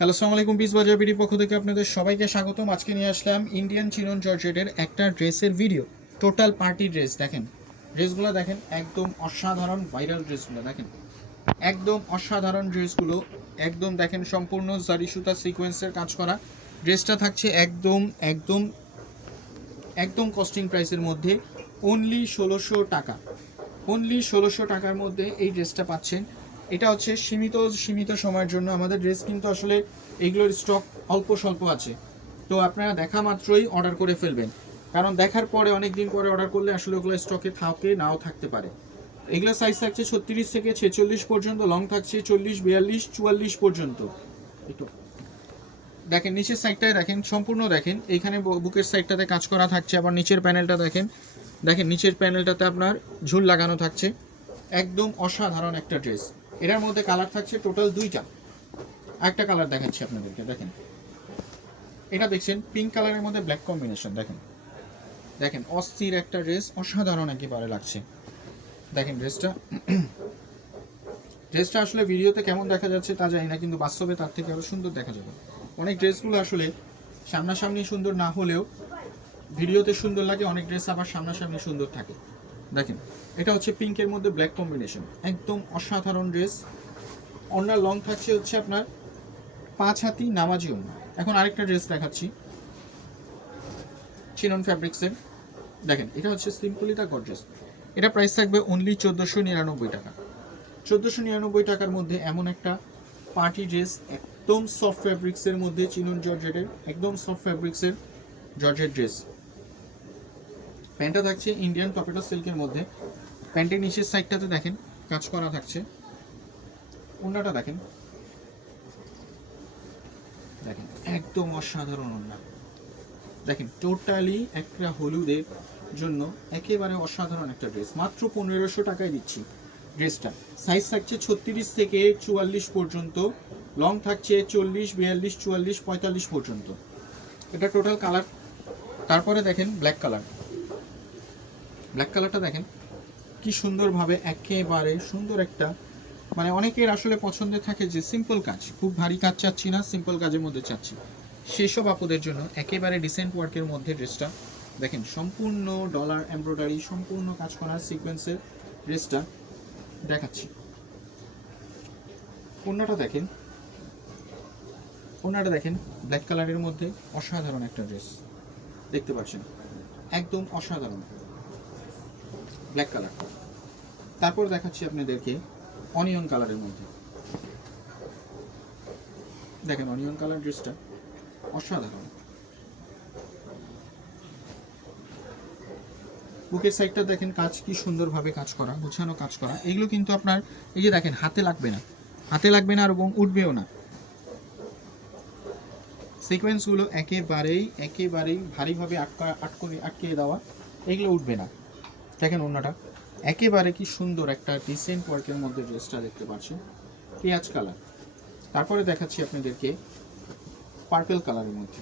Hello সালাম আলাইকুম piece বাজার বিডি পক্ষ থেকে আপনাদের সবাইকে স্বাগতম। আজকে নিয়ে আসলাম ইন্ডিয়ান চিরন জর্জেটের একটা ড্রেসের ভিডিও টোটাল পার্টি ড্রেস দেখেন। ড্রেসগুলো দেখেন, একদম অসাধারণ ভাইরাল ড্রেসগুলো দেখেন। একদম অসাধারণ ড্রেসগুলো একদম দেখেন সম্পূর্ণ জারি সুতা সিকোয়েন্সের কাজ করা। ড্রেসটা থাকছে একদম একদম একদম কস্টিং প্রাইসের মধ্যে অনলি ষোলোশো টাকা। অনলি ষোলোশো টাকার মধ্যে এই ড্রেসটা পাচ্ছেন। এটা হচ্ছে সীমিত সীমিত সময়ের জন্য আমাদের ড্রেস কিন্তু আসলে এগুলোর স্টক অল্প স্বল্প আছে। তো আপনারা দেখা মাত্রই অর্ডার করে ফেলবেন। কারণ দেখার পরে অনেক দিন পরে অর্ডার করলে আসলে ওগুলো স্টকে থাকে, নাও থাকতে পারে। এগুলো সাইজ থাকছে ছত্রিশ থেকে ছেচল্লিশ পর্যন্ত লং থাকছে চল্লিশ, বিয়াল্লিশ, চুয়াল্লিশ পর্যন্ত। একটু দেখেন, নিচের সাইডটায় দেখেন, সম্পূর্ণ দেখেন। এইখানে বুকের সাইডটাতে কাজ করা থাকছে, আবার নিচের প্যানেলটা দেখেন। দেখেন, নিচের প্যানেলটাতে আপনার ঝুল লাগানো থাকছে। একদম অসাধারণ একটা ড্রেস এটার মধ্যে কালার থাকছে টোটাল দুইটা। একটা কালার দেখাচ্ছি আপনাদেরকে, দেখেন। এটা দেখছেন পিঙ্ক কালারের মধ্যে ব্ল্যাক কম্বিনেশন দেখেন। দেখেন, অস্থির একটা ড্রেস অসাধারণ একেবারে লাগছে। দেখেন ড্রেসটা ড্রেসটা আসলে ভিডিওতে কেমন দেখা যাচ্ছে তা জানি না, কিন্তু বাস্তবে তার থেকে আরও সুন্দর দেখা যাবে। অনেক ড্রেসগুলো আসলে সামনাসামনি সুন্দর না হলেও ভিডিওতে সুন্দর লাগে, অনেক ড্রেস আবার সামনাসামনি সুন্দর থাকে। দেখেন, এটা হচ্ছে পিঙ্কের মধ্যে ব্ল্যাক কম্বিনেশন একদম অসাধারণ ড্রেস অন্যার লং থাকছে হচ্ছে আপনার পাঁচ হাতি নামাজি অন্য এখন আরেকটা ড্রেস দেখাচ্ছি। চিনন ফ্যাব্রিক্সের দেখেন, এটা হচ্ছে সিম্পলি দা গর্জেস এটা প্রাইস থাকবে অনলি চোদ্দোশো নিরানব্বই টাকা। চোদ্দোশো নিরানব্বই টাকার মধ্যে এমন একটা পার্টি ড্রেস একদম সফট ফ্যাব্রিক্সের মধ্যে চিনন জর্জেটের একদম সফট ফ্যাব্রিক্সের জর্জেট ড্রেস প্যান্টটা থাকছে ইন্ডিয়ান টপেটো সিল্কের মধ্যে। প্যান্টের নিচের সাইডটাতে দেখেন, কাজ করা থাকছে। ওন্নাটা দেখেন। দেখেন, একদম অসাধারণ ওন্না দেখেন টোটালি একটা হলুদের জন্য একেবারে অসাধারণ একটা ড্রেস মাত্র পনেরোশো টাকায় দিচ্ছি ড্রেসটা সাইজ থাকছে ছত্রিশ থেকে চুয়াল্লিশ পর্যন্ত। লং থাকছে চল্লিশ, বিয়াল্লিশ, চুয়াল্লিশ, পঁয়তাল্লিশ পর্যন্ত। এটা টোটাল কালার তারপরে দেখেন ব্ল্যাক কালার ব্ল্যাক কালারটা দেখেন। কি সুন্দরভাবে একেবারে সুন্দর একটা মানে অনেকের আসলে পছন্দের থাকে যে সিম্পল কাজ, খুব ভারী কাজ চাচ্ছি না সিম্পল কাজের মধ্যে চাচ্ছি। সেসব আপুদের জন্য একেবারে ডিসেন্ট ওয়ার্কের মধ্যে ড্রেসটা দেখেন, সম্পূর্ণ ডলার এমব্রয়ডারি সম্পূর্ণ কাজ করার সিকোয়েন্সের ড্রেসটা দেখাচ্ছি। ওড়নাটা দেখেন। ওড়নাটা দেখেন ব্ল্যাক কালারের মধ্যে অসাধারণ একটা ড্রেস দেখতে পাচ্ছেন? একদম অসাধারণ। ব্ল্যাক কালার তারপর দেখাচ্ছি আপনাদেরকে অনিয়ন কালারের মধ্যে। দেখেন অনিয়ন কালার ড্রেসটা অসাধারণ। বুকের সাইডটা দেখেন কাজ কি সুন্দরভাবে কাজ করা, গুছানো কাজ করা। এগুলো কিন্তু আপনার, এই যে দেখেন, হাতে লাগবে না। হাতে লাগবে না আর এবং উঠবেও না। সিকোয়েন্সগুলো একেবারেই একেবারেই ভারীভাবে আটকা আটকে আটকে দেওয়া, এগুলো উঠবে না। দেখেন অন্যটা একেবারে কি সুন্দর একটা ডিসেন্ট ওয়ার্কের মধ্যে ড্রেসটা দেখতে পাচ্ছেন। পেঁয়াজ কালার তারপরে দেখাচ্ছি আপনাদেরকে পার্পেল কালারের মধ্যে।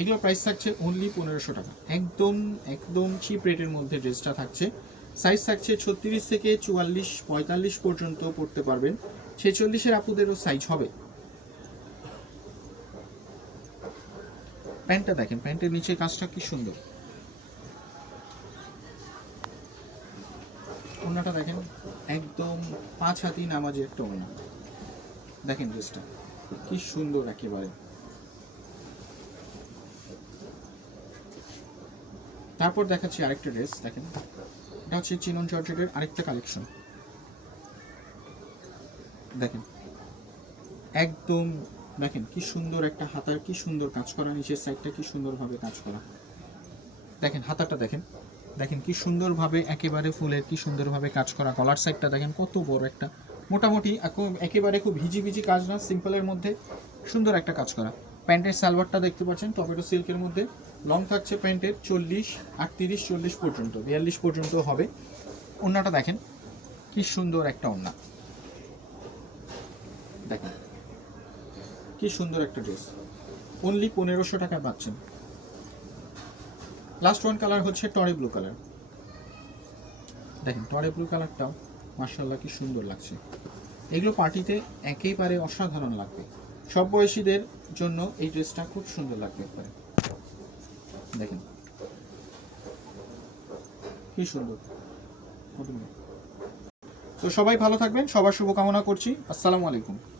এগুলো প্রাইস থাকছে অনলি পনেরোশো টাকা। একদম একদম চিপ রেটের মধ্যে ড্রেসটা থাকছে। সাইজ থাকছে ছত্রিশ থেকে চুয়াল্লিশ, পঁয়তাল্লিশ পর্যন্ত পড়তে পারবেন। ছেচল্লিশের আপুদেরও সাইজ হবে। প্যান্টটা দেখেন, প্যান্টের নিচে কাজটা কি সুন্দর। ওনাটা দেখেন, একদম পাঁচ হাতি নামাজি একটা ওনা দেখেন ড্রেসটা কি সুন্দর একেবারে। তারপর দেখাচ্ছি আরেকটা ড্রেস দেখেন। এটা হচ্ছে চিনন জর্জেটের আরেকটা কালেকশন দেখেন, একদম দেখেন কি সুন্দর একটা হাতার, কি সুন্দর কাজ করা, নিচের সাইডটা কি সুন্দরভাবে কাজ করা। দেখেন হাতাটা দেখেন দেখেন কি সুন্দরভাবে একেবারে ফুলের, কি সুন্দরভাবে কাজ করা। কলার সাইডটা দেখেন কত বড় একটা। মোটামুটি একো- একেবারে খুব ভিজি ভিজি কাজ না সিম্পলের মধ্যে সুন্দর একটা কাজ করা। প্যান্টের সালোয়ারটা দেখতে পাচ্ছেন, টমেটো সিল্কের মধ্যে। লং থাকছে প্যান্টের চল্লিশ, আটত্রিশ, চল্লিশ পর্যন্ত, বিয়াল্লিশ পর্যন্ত হবে। ওড়নাটা দেখেন, কি সুন্দর একটা ওড়না দেখেন কি সুন্দর একটা ড্রেস। অনলি পনেরোশো টাকা পাচ্ছেন। লাস্ট ওয়ান কালার হচ্ছে টরে ব্লু কালার দেখেন, টরে ব্লু কালারটাও মার্শাল্লাহ কি সুন্দর লাগছে। এগুলো পার্টিতে একেবারে অসাধারণ লাগবে। সব বয়সীদের জন্য এই ড্রেসটা খুব সুন্দর লাগবে একবারে দেখেন। কি সুন্দর। তো সবাই ভালো থাকবেন, সবার শুভকামনা করছি। আসসালামু আলাইকুম।